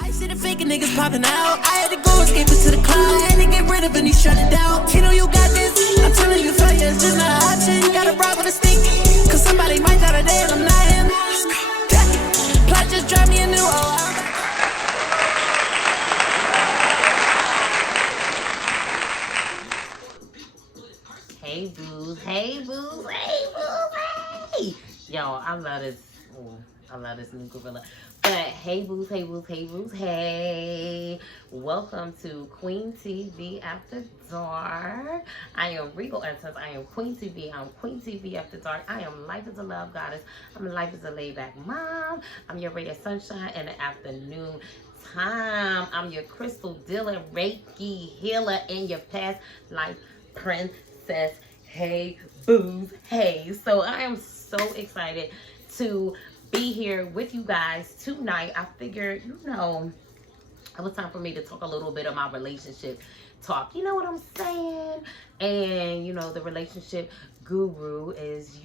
I see the fake niggas popping out. I had to go escape into the cloud. I had to get rid of any shut it down. Kiddo, you got this. I'm telling you, failure is just not an option. Gotta rock with a stick. Cause somebody might die today and I'm not him. Plot just drive me a new Hey booze, hey booze, hey booze, hey! Yo, I love this. Ooh, I love this new gorilla. But hey booze, hey booze, hey booze, hey! Welcome to Queen TV After Dark. I am Regal Essence. I am Queen TV. I'm Queen TV After Dark. I am Life is a Love Goddess. I'm Life is a Laid Back Mom. I'm your ray of sunshine in the afternoon time. I'm your crystal dealer, Reiki healer, and your past life princess. Hey booze, hey. So I am so excited to be here with you guys tonight. I figured, it was time for me to talk a little bit of my relationship talk. You know what I'm saying? And, the relationship guru is,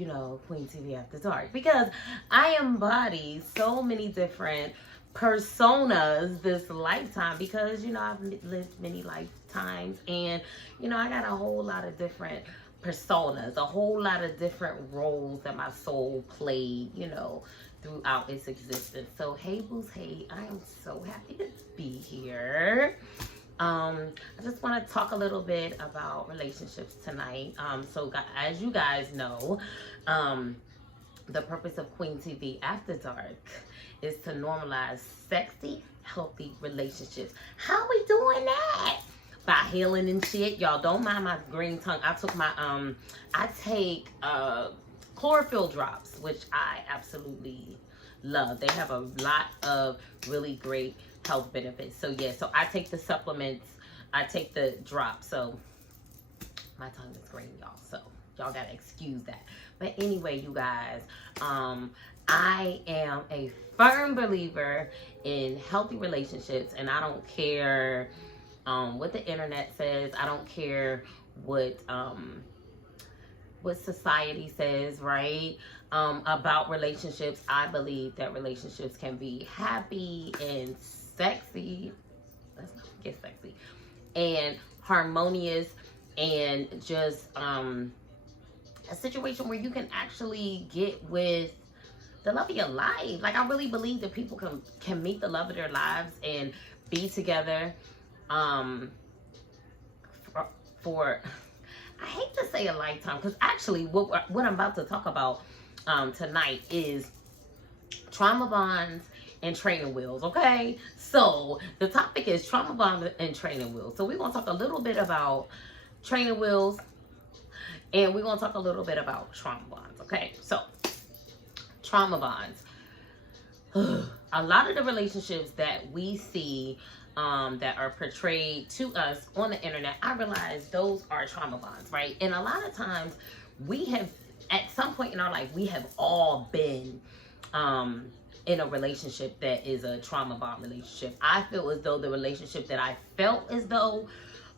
Queen TV After Dark. Because I embody so many different personas this lifetime because, I've lived many lifetimes and, I got a whole lot of different personas, a whole lot of different roles that my soul played, throughout its existence. So hey booze, hey, I am so happy to be here. I just want to talk a little bit about relationships tonight. So as you guys know, the purpose of Queen TV After Dark is to normalize sexy, healthy relationships. How we doing that? By healing and shit. Y'all don't mind my green tongue. I took my I take chlorophyll drops, which I absolutely love. They have a lot of really great health benefits. So yeah, so I take the supplements, I take the drops. So my tongue is green, y'all. So y'all gotta excuse that. But anyway, you guys, I am a firm believer in healthy relationships, and I don't care what the internet says. I don't care what society says, right? About relationships. I believe that relationships can be happy and sexy. Let's not get sexy. And harmonious, and just a situation where you can actually get with the love of your life. Like, I really believe that people can meet the love of their lives and be together for I hate to say a lifetime, because actually what I'm about to talk about tonight is trauma bonds and training wheels. Okay, so the topic is trauma bonds and training wheels. So we're going to talk a little bit about training wheels, and we're going to talk a little bit about trauma bonds. Okay, so trauma bonds. A lot of the relationships that we see that are portrayed to us on the internet, I realize those are trauma bonds, right? And a lot of times we have, at some point in our life, we have all been in a relationship that is a trauma bond relationship. I feel as though the relationship that I felt as though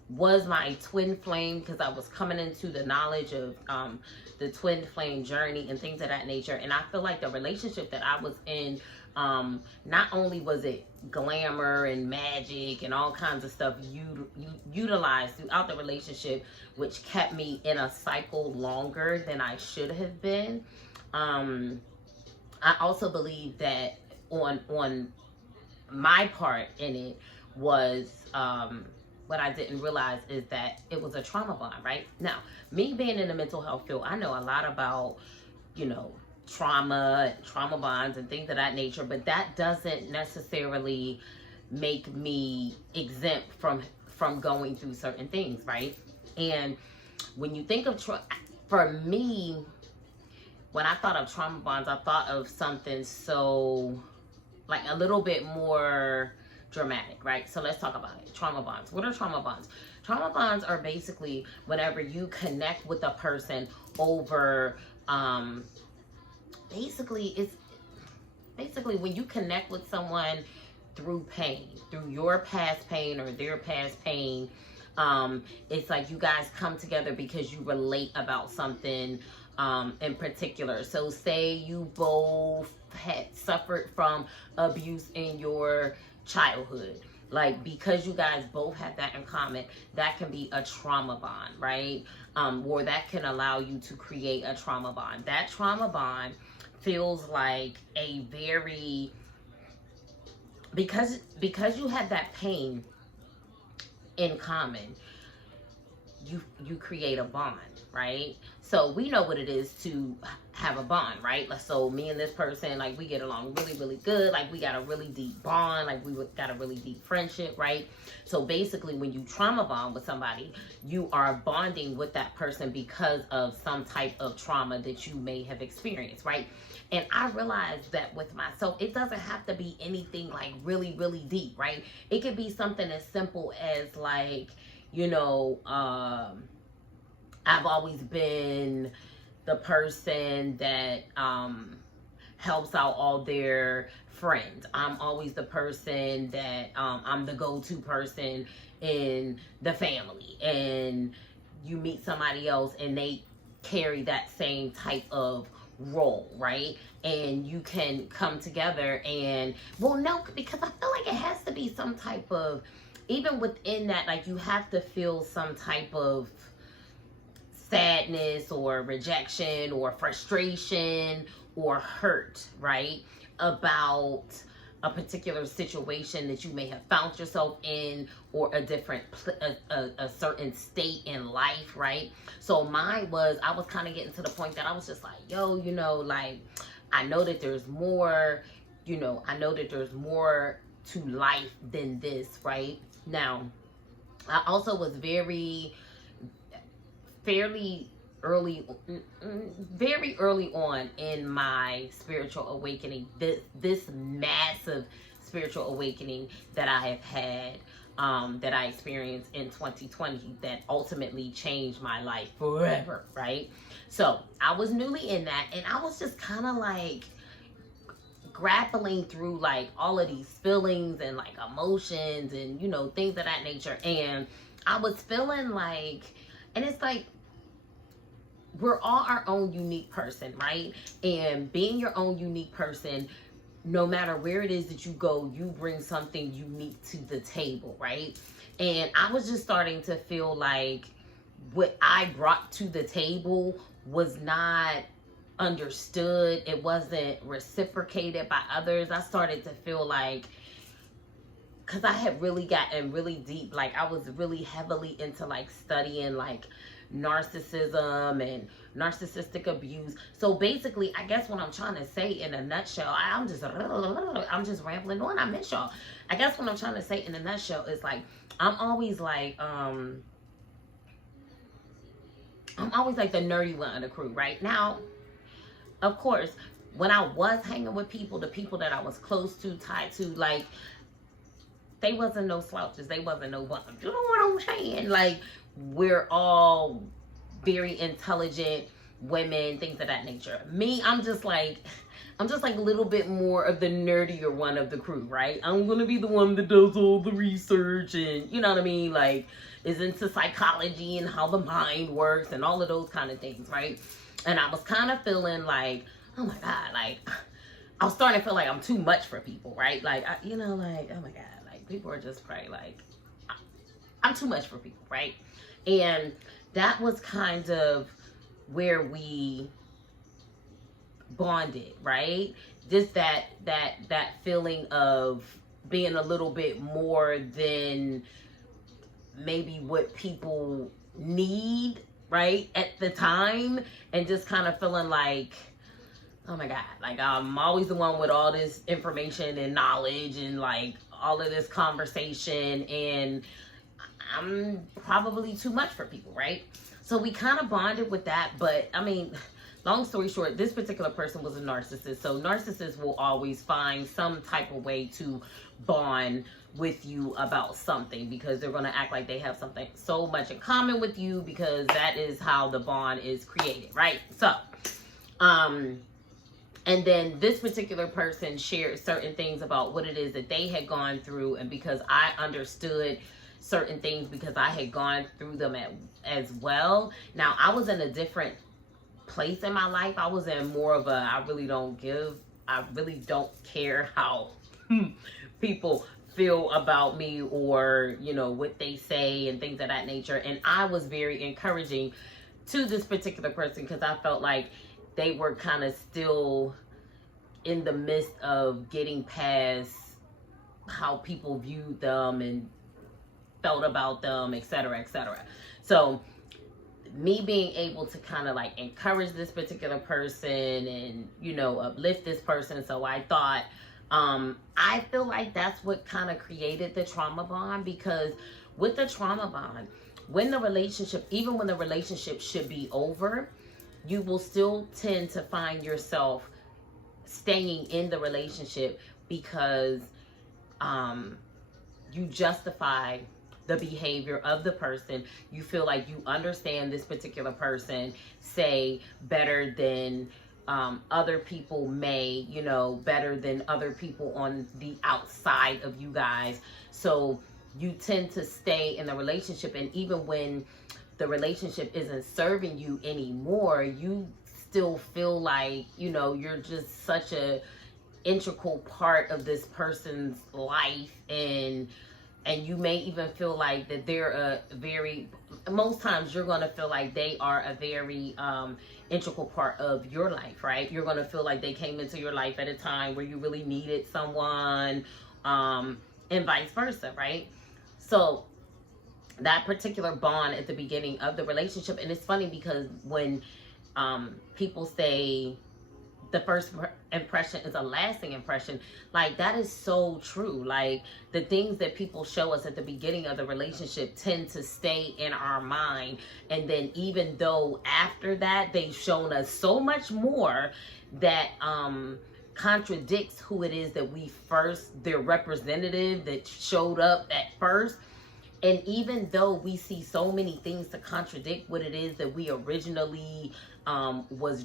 was my twin flame, because I was coming into the knowledge of the twin flame journey and things of that nature. And I feel like the relationship that I was in, not only was it glamour and magic and all kinds of stuff utilized throughout the relationship, which kept me in a cycle longer than I should have been. I also believe that on my part in it was what I didn't realize is that it was a trauma bond, right? Now, me being in the mental health field, I know a lot about, trauma bonds and things of that nature, but that doesn't necessarily make me exempt from going through certain things, right? And when you think of for me, when I thought of trauma bonds, I thought of something so like a little bit more dramatic, right? So let's talk about it. Trauma bonds. What are trauma bonds? Trauma bonds are basically whenever you connect with a person over basically when you connect with someone through pain, through your past pain or their past pain. It's like you guys come together because you relate about something in particular. So say you both had suffered from abuse in your childhood. Like, because you guys both have that in common, that can be a trauma bond, right? Or that can allow you to create a trauma bond. That trauma bond feels like a very, because you have that pain in common, you create a bond, right? So we know what it is to have a bond, right? So me and this person, like, we get along really, really good. Like, we got a really deep bond. Like, we got a really deep friendship, right? So basically, when you trauma bond with somebody, you are bonding with that person because of some type of trauma that you may have experienced, right? And I realized that with myself, it doesn't have to be anything like really, really deep, right? It could be something as simple as, like, you know, I've always been the person that helps out all their friends. I'm always the person that I'm the go-to person in the family. And you meet somebody else and they carry that same type of role, right? And you can come together and, well, no, because I feel like it has to be some type of, even within that, like, you have to feel some type of sadness or rejection or frustration or hurt, right? About a particular situation that you may have found yourself in, or a different, a certain state in life, right? So mine was, I was kind of getting to the point that I was just like, yo, you know, like, I know that there's more, you know, I know that there's more to life than this, right? Now, I also was very early on in my spiritual awakening, this massive spiritual awakening that I have had, that I experienced in 2020, that ultimately changed my life forever, right? So I was newly in that, and I was just kind of like grappling through like all of these feelings and like emotions and, you know, things of that nature. And I was feeling like, and it's like, we're all our own unique person, right? And being your own unique person, no matter where it is that you go, you bring something unique to the table, right? And I was just starting to feel like what I brought to the table was not understood. It wasn't reciprocated by others. I started to feel like, because I had really gotten really deep, like I was really heavily into like studying like narcissism and narcissistic abuse. So basically, I guess what I'm trying to say in a nutshell, I'm just rambling on. I miss y'all. I guess what I'm trying to say in a nutshell is like, I'm always like the nerdy one of the crew, right? Now, of course, when I was hanging with people, the people that I was close to, tied to, like, they wasn't no slouches. They wasn't no bums. You know what I'm saying? Like, we're all very intelligent women, things of that nature. Me, I'm just like a little bit more of the nerdier one of the crew, right? I'm gonna be the one that does all the research and, you know what I mean? Like, is into psychology and how the mind works and all of those kind of things, right? And I was kind of feeling like, oh my God, like, I was starting to feel like I'm too much for people, right? Like, you know, like, oh my God, like, people are just probably like, I'm too much for people, right? And that was kind of where we bonded, right? Just that feeling of being a little bit more than maybe what people need, right, at the time, and just kind of feeling like, oh my God, like, I'm always the one with all this information and knowledge and like all of this conversation, and I'm probably too much for people, right? So we kind of bonded with that. But I mean, long story short, this particular person was a narcissist. So narcissists will always find some type of way to bond with you about something, because they're going to act like they have something so much in common with you, because that is how the bond is created, right? So, and then this particular person shared certain things about what it is that they had gone through, and because I understood certain things because I had gone through them as well. Now, I was in a different place in my life. I was in more of a, I really don't care how people feel about me, or, you know, what they say and things of that nature. And I was very encouraging to this particular person because I felt like they were kind of still in the midst of getting past how people viewed them and felt about them, etc., etc. So me being able to kind of like encourage this particular person and, you know, uplift this person. So I thought, I feel like that's what kind of created the trauma bond, because with the trauma bond, when the relationship, even when the relationship should be over, you will still tend to find yourself staying in the relationship because you justify the behavior of the person. You feel like you understand this particular person, say, better than other people may, you know, better than other people on the outside of you guys. So you tend to stay in the relationship, and even when the relationship isn't serving you anymore, you still feel like, you know, you're just such a integral part of this person's life, and you may even feel like that they're a very, most times you're going to feel like they are a very integral part of your life, right? You're going to feel like they came into your life at a time where you really needed someone, and vice versa, right? So that particular bond at the beginning of the relationship, and it's funny because when people say the first impression is a lasting impression, like that is so true. Like the things that people show us at the beginning of the relationship tend to stay in our mind, and then even though after that they've shown us so much more that contradicts who it is that we first, their representative that showed up at first. And even though we see so many things to contradict what it is that we originally were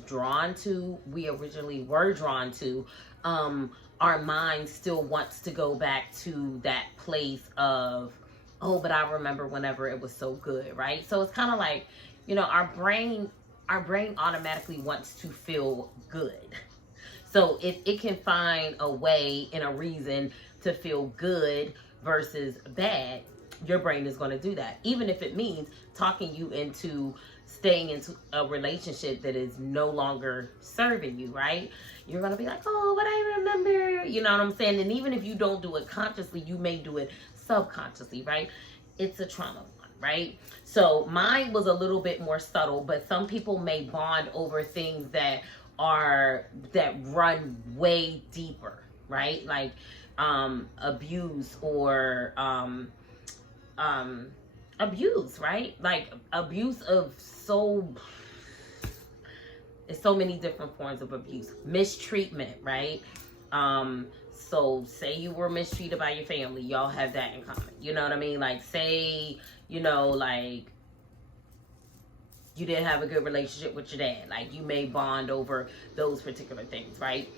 drawn to, our mind still wants to go back to that place of, oh, but I remember whenever it was so good, right? So it's kind of like, you know, our brain automatically wants to feel good. So if it can find a way and a reason to feel good versus bad, your brain is going to do that, even if it means talking you into staying into a relationship that is no longer serving you, right? You're going to be like, oh, but I remember, you know what I'm saying? And even if you don't do it consciously, you may do it subconsciously, right? It's a trauma bond, right? So mine was a little bit more subtle, but some people may bond over things that run way deeper, right? Like abuse or abuse, right? Like abuse of it's so many different forms of abuse. Mistreatment, right? So say you were mistreated by your family, y'all have that in common. You know what I mean? Like say, you know, like you didn't have a good relationship with your dad. Like you may bond over those particular things, right?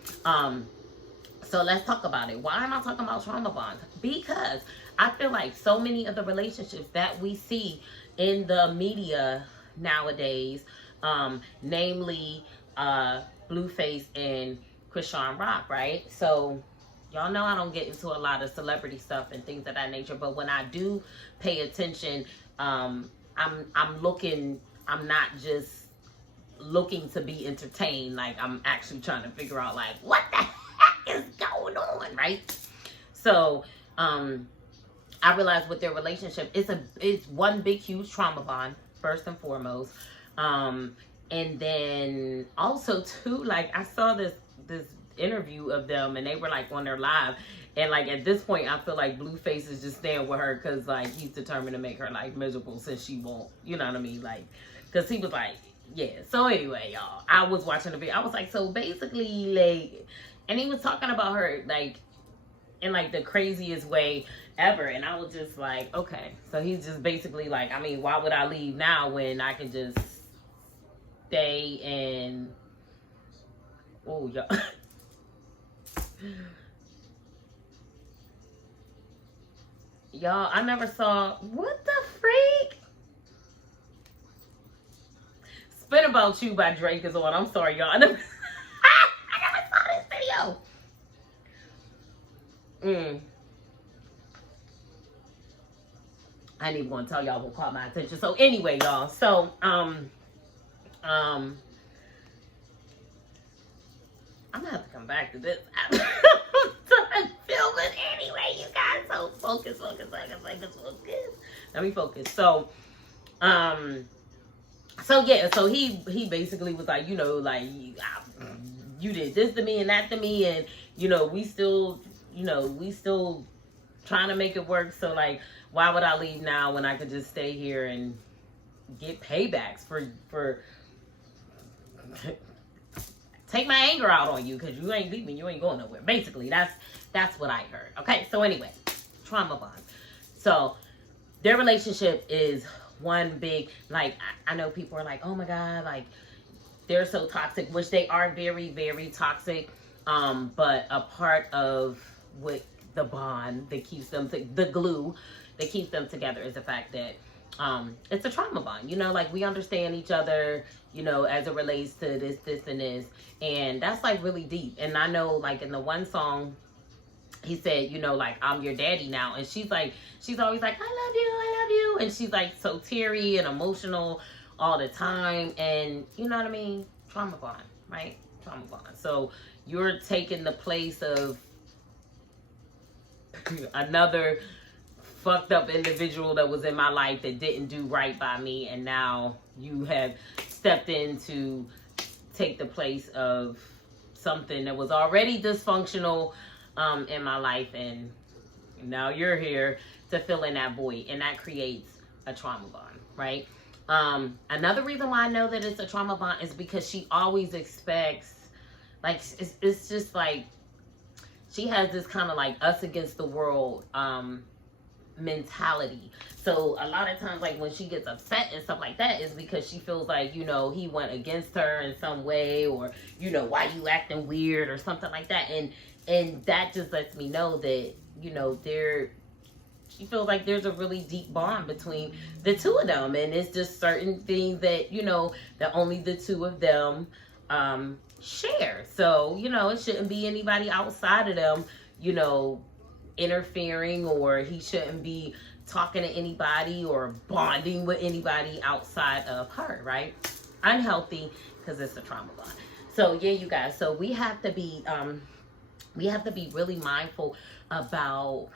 So let's talk about it. Why am I talking about trauma bonds? Because I feel like so many of the relationships that we see in the media nowadays, namely Blueface and Krishan Rock, right? So y'all know I don't get into a lot of celebrity stuff and things of that nature, but when I do pay attention, I'm not just looking to be entertained. Like I'm actually trying to figure out like what the heck is going on, right? So I realized with their relationship, it's one big huge trauma bond first and foremost, and then also too, like I saw this interview of them and they were like on their live, and like at this point I feel like Blueface is just staying with her because like he's determined to make her life miserable since she won't, you know what I mean, like because he was like, yeah. So anyway, y'all, I was watching the video, I was like, so basically like, and he was talking about her like in like the craziest way ever, and I was just like, okay, so he's just basically like, I mean, why would I leave now when I can just stay and y'all, I never saw, what the freak? Spin About You by Drake is on. I'm sorry, y'all. I never saw this video. I ain't even gonna tell y'all what caught my attention. So anyway, y'all. So I'm gonna have to come back to this. I'm filming anyway, you guys. So focus. Let me focus. So yeah, so he basically was like, you know, like, you did this to me and that to me, and you know, we still trying to make it work. So like, why would I leave now when I could just stay here and get paybacks for take my anger out on you, because you ain't leaving, you ain't going nowhere. Basically, that's what I heard. Okay, so anyway, trauma bonds. So their relationship is one big, like, I know people are like, oh my God, like, they're so toxic, which they are very, very toxic. But a part of what the bond that keeps them, the glue that keeps them together, is the fact that it's a trauma bond. You know, like, we understand each other, you know, as it relates to this, and this. And that's like really deep. And I know, like, in the one song, he said, you know, like, I'm your daddy now. And she's always like, I love you. And she's like so teary and emotional all the time. And you know what I mean? Trauma bond, right? Trauma bond. So you're taking the place of another fucked up individual that was in my life that didn't do right by me. And now you have stepped in to take the place of something that was already dysfunctional in my life, and now you're here to fill in that void, and that creates a trauma bond, right? Another reason why I know that it's a trauma bond is because she always expects, like, it's just like, she has this kind of like us against the world mentality. So a lot of times, like, when she gets upset and stuff like that, is because she feels like, you know, he went against her in some way, or, you know, why you acting weird or something like that. And that just lets me know that, you know, she feels like there's a really deep bond between the two of them. And it's just certain things that, you know, that only the two of them share. So, you know, it shouldn't be anybody outside of them, you know, interfering, or he shouldn't be talking to anybody or bonding with anybody outside of her, right? Unhealthy, because it's a trauma bond. So yeah, you guys, so we have to be really mindful about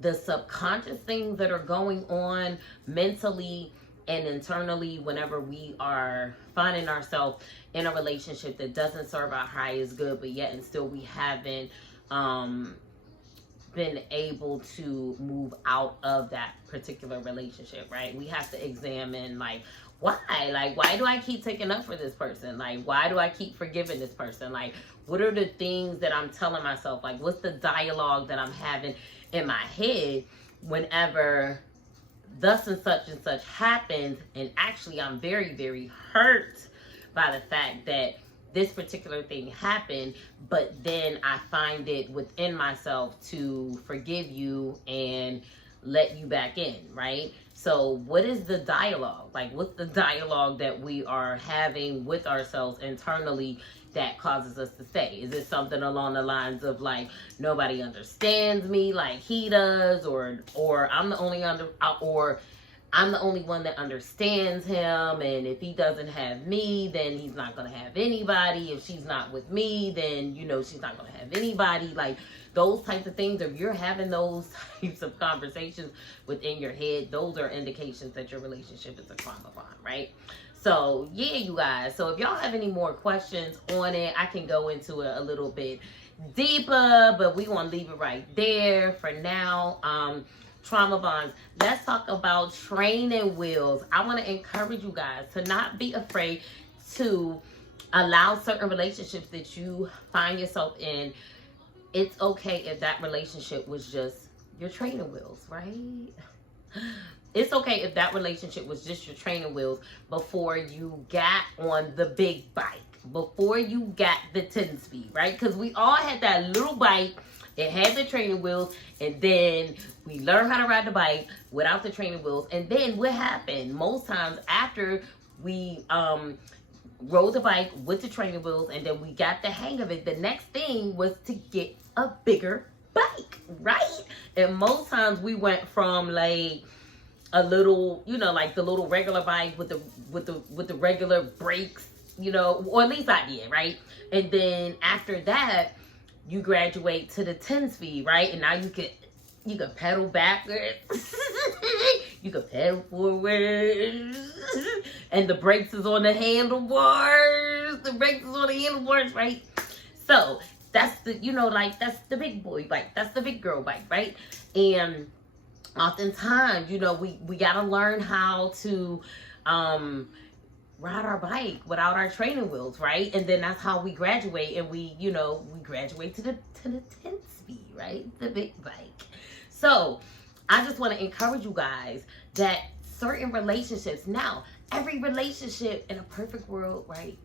the subconscious things that are going on mentally and internally whenever we are finding ourselves in a relationship that doesn't serve our highest good, but yet and still we haven't been able to move out of that particular relationship, right? We have to examine, like, why do I keep taking up for this person? Like, why do I keep forgiving this person? Like, what are the things that I'm telling myself? Like, what's the dialogue that I'm having in my head whenever thus and such happens? And actually, I'm very, very hurt by the fact that this particular thing happened, but then I find it within myself to forgive you and let you back in, right? So what is the dialogue? Like, what's the dialogue that we are having with ourselves internally that causes us to stay? Is it something along the lines of, like, nobody understands me like he does, or I'm the only one that understands him, and if he doesn't have me, then he's not going to have anybody. If she's not with me, then, you know, she's not going to have anybody. Like, those types of things, if you're having those types of conversations within your head, those are indications that your relationship is a trauma bond, right? So, yeah, you guys. So, if y'all have any more questions on it, I can go into it a little bit deeper, but we want to leave it right there for now. Trauma bonds. Let's talk about training wheels. I want to encourage you guys to not be afraid to allow certain relationships that you find yourself in. It's okay if that relationship was just your training wheels, right? It's okay if that relationship was just your training wheels before you got on the big bike, before you got the 10-speed, right? Because we all had that little bike. It had the training wheels, and then we learned how to ride the bike without the training wheels. And then what happened? Most times after we rode the bike with the training wheels, and then we got the hang of it, the next thing was to get a bigger bike, right? And most times we went from like a little, you know, like the little regular bike with the regular brakes, you know, or at least I did, right? And then after that, you graduate to the 10 speed, right? And now you can pedal backwards, you can pedal forward, and the brakes is on the handlebars. The brakes is on the handlebars, right? So that's the, you know, like that's the big boy bike, that's the big girl bike, right? And oftentimes, you know, we gotta learn how to ride our bike without our training wheels, right? And then that's how we graduate, and we graduate to the 10 speed, right? The big bike. So I just want to encourage you guys that certain relationships, now every relationship in a perfect world, right?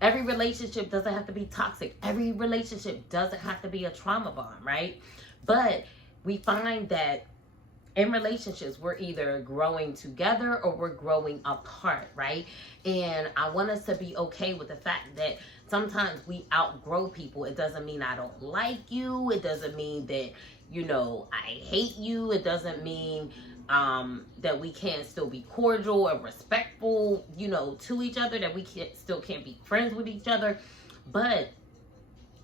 Every relationship doesn't have to be toxic. Every relationship doesn't have to be a trauma bond, right? But we find that in relationships, we're either growing together or we're growing apart, right? And I want us to be okay with the fact that sometimes we outgrow people. It doesn't mean I don't like you. It doesn't mean that, you know, I hate you. It doesn't mean that we can't still be cordial and respectful, you know, to each other, that we still can't be friends with each other. But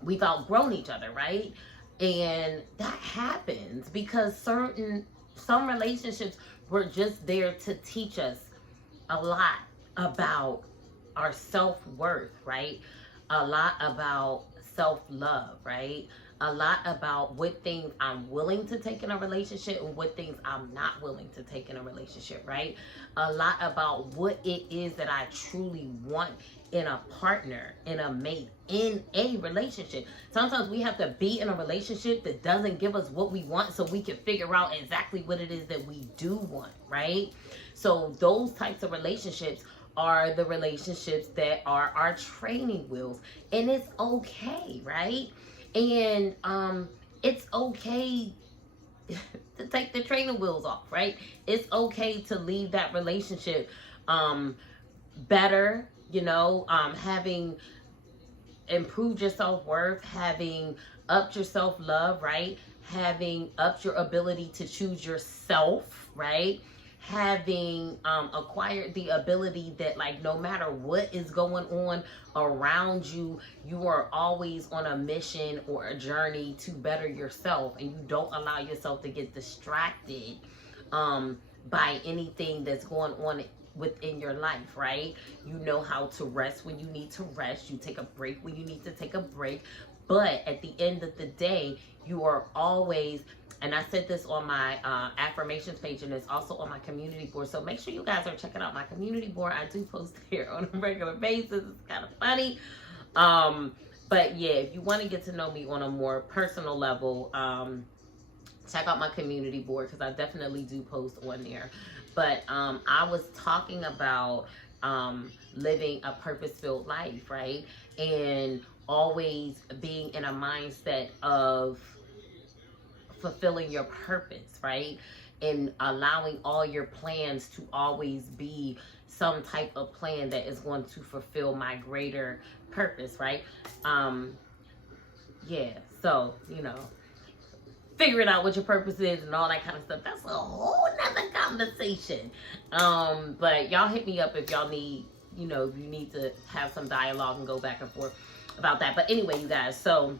we've outgrown each other, right? And that happens because some relationships were just there to teach us a lot about our self-worth, right? A lot about self-love, right? A lot about what things I'm willing to take in a relationship and what things I'm not willing to take in a relationship, right? A lot about what it is that I truly want in a partner, in a mate, in a relationship. Sometimes we have to be in a relationship that doesn't give us what we want so we can figure out exactly what it is that we do want, right? So those types of relationships are the relationships that are our training wheels. And it's okay, right? And it's okay to take the training wheels off, right? It's okay to leave that relationship better, you know, having improved your self-worth, having upped your self-love, right? Having upped your ability to choose yourself, right? Having acquired the ability that, like, no matter what is going on around you, you are always on a mission or a journey to better yourself, and you don't allow yourself to get distracted by anything that's going on within your life, right? You know how to rest when you need to rest. You take a break when you need to take a break. But at the end of the day, you are always, and I said this on my affirmations page, and it's also on my community board. So make sure you guys are checking out my community board. I do post here on a regular basis. It's kind of funny. But yeah, if you want to get to know me on a more personal level, check out my community board, because I definitely do post on there. But I was talking about living a purpose-filled life, right? And always being in a mindset of fulfilling your purpose, right? And allowing all your plans to always be some type of plan that is going to fulfill my greater purpose, right? Yeah, so, you know, figuring out what your purpose is and all that kind of stuff, that's a whole nother conversation. But y'all hit me up if y'all need, you know, if you need to have some dialogue and go back and forth about that. But anyway, you guys, so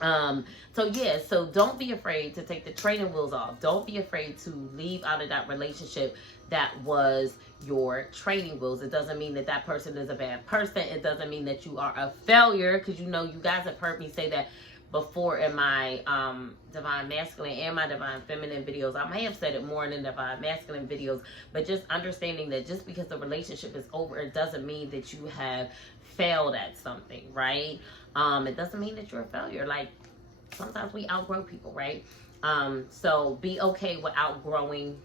don't be afraid to take the training wheels off. Don't be afraid to leave out of that relationship that was your training wheels. It doesn't mean that that person is a bad person. It doesn't mean that you are a failure, because, you know, you guys have heard me say that before in my Divine Masculine and my Divine Feminine videos. I may have said it more in the Divine Masculine videos, but just understanding that just because the relationship is over, it doesn't mean that you have failed at something, right? It doesn't mean that you're a failure. Like, sometimes we outgrow people, right? So be okay with outgrowing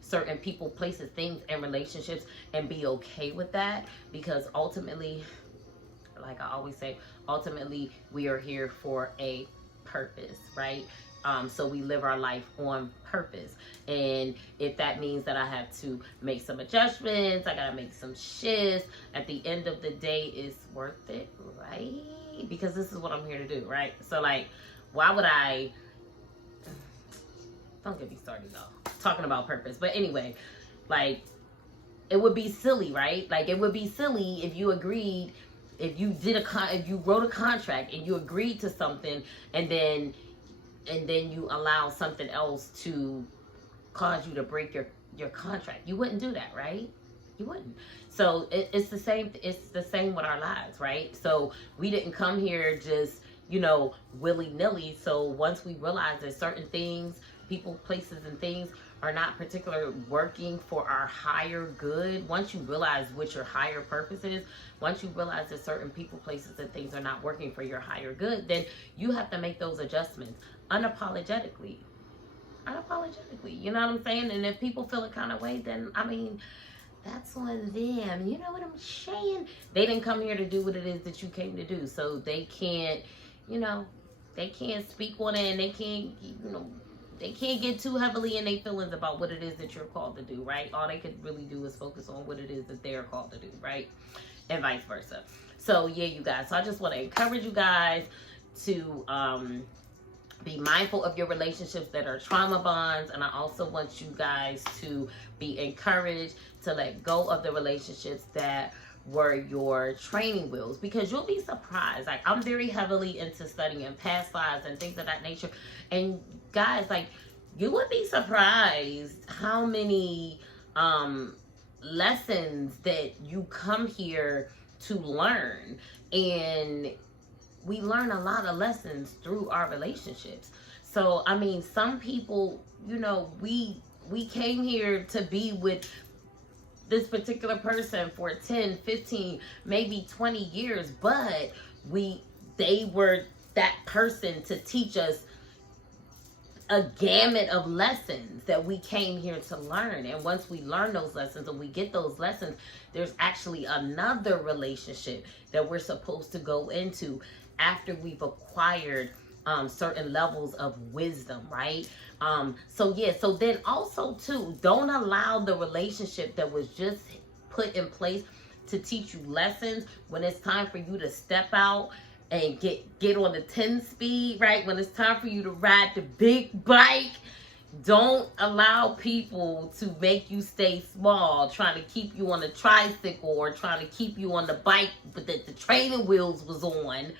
certain people, places, things, and relationships, and be okay with that, because ultimately, like I always say, ultimately we are here for a purpose, right? So we live our life on purpose. And if that means that I have to make some adjustments, I gotta make some shifts, at the end of the day, it's worth it, right? Because this is what I'm here to do, right? So, like, why would I don't get me started though. Talking about purpose. But anyway, like, it would be silly, right? Like, it would be silly if you agreed, if you wrote a contract and you agreed to something, and then you allow something else to cause you to break your contract. You wouldn't do that, right? You wouldn't. So it's the same. It's the same with our lives, right? So we didn't come here just, you know, willy-nilly. So once we realize that certain things, people, places, and things are not particularly working for our higher good, once you realize what your higher purpose is, once you realize that certain people, places, and things are not working for your higher good, then you have to make those adjustments unapologetically. You know what I'm saying? And if people feel a kind of way, then, I mean, that's on them. You know what I'm saying? They didn't come here to do what it is that you came to do. So they can't, you know, they can't speak on it, and they can't, you know, they can't get too heavily in their feelings about what it is that you're called to do, right? All they could really do is focus on what it is that they're called to do, right? And vice versa. So, yeah, you guys. So I just want to encourage you guys to be mindful of your relationships that are trauma bonds. And I also want you guys to be encouraged to let go of the relationships that were your training wheels, because you'll be surprised. Like, I'm very heavily into studying past lives and things of that nature. And guys, like, you would be surprised how many lessons that you come here to learn. And we learn a lot of lessons through our relationships. So, I mean, some people, you know, we came here to be with this particular person for 10, 15, maybe 20 years, but they were that person to teach us a gamut of lessons that we came here to learn. And once we learn those lessons and we get those lessons, there's actually another relationship that we're supposed to go into after we've acquired certain levels of wisdom, right? So yeah, so then also too, don't allow the relationship that was just put in place to teach you lessons when it's time for you to step out and get on the 10 speed, right? When it's time for you to ride the big bike, don't allow people to make you stay small, trying to keep you on the tricycle or trying to keep you on the bike but that the training wheels was on,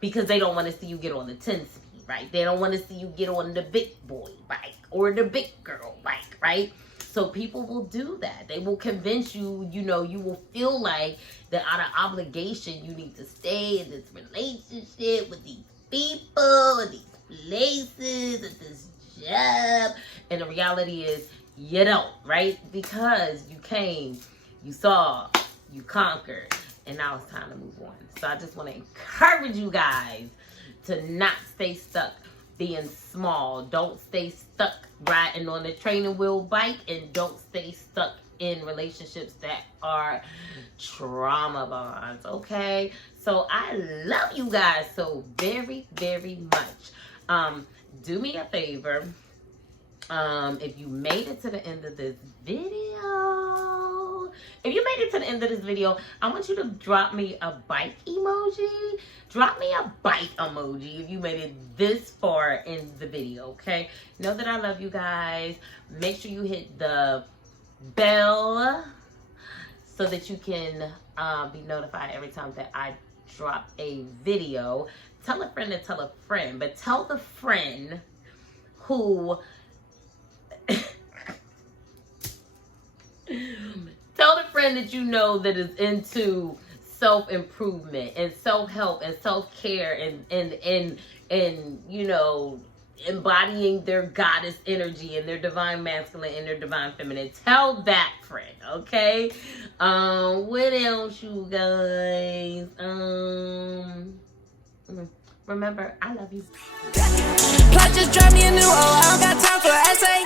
because they don't want to see you get on the 10 speed, right? They don't want to see you get on the big boy bike or the big girl bike, right? So people will do that. They will convince you, you know, you will feel like that out of obligation, you need to stay in this relationship with these people and these places and this job. And the reality is you don't, right? Because you came, you saw, you conquered, and now it's time to move on. So I just want to encourage you guys to not stay stuck being small. Don't stay stuck riding on the training wheel bike, and don't stay stuck in relationships that are trauma bonds, okay? So I love you guys so very, very much. Do me a favor. If you made it to the end of this video, I want you to drop me a bike emoji. Drop me a bike emoji if you made it this far in the video, okay? Know that I love you guys. Make sure you hit the bell so that you can be notified every time that I drop a video. Tell a friend to tell a friend, but tell the friend who tell the friend that you know that is into self-improvement and self-help and self-care and you know, embodying their goddess energy and their divine masculine and their divine feminine. Tell that friend, okay? What else, you guys? Remember, I love you. Plot just dropped me a new I don't got time for essay.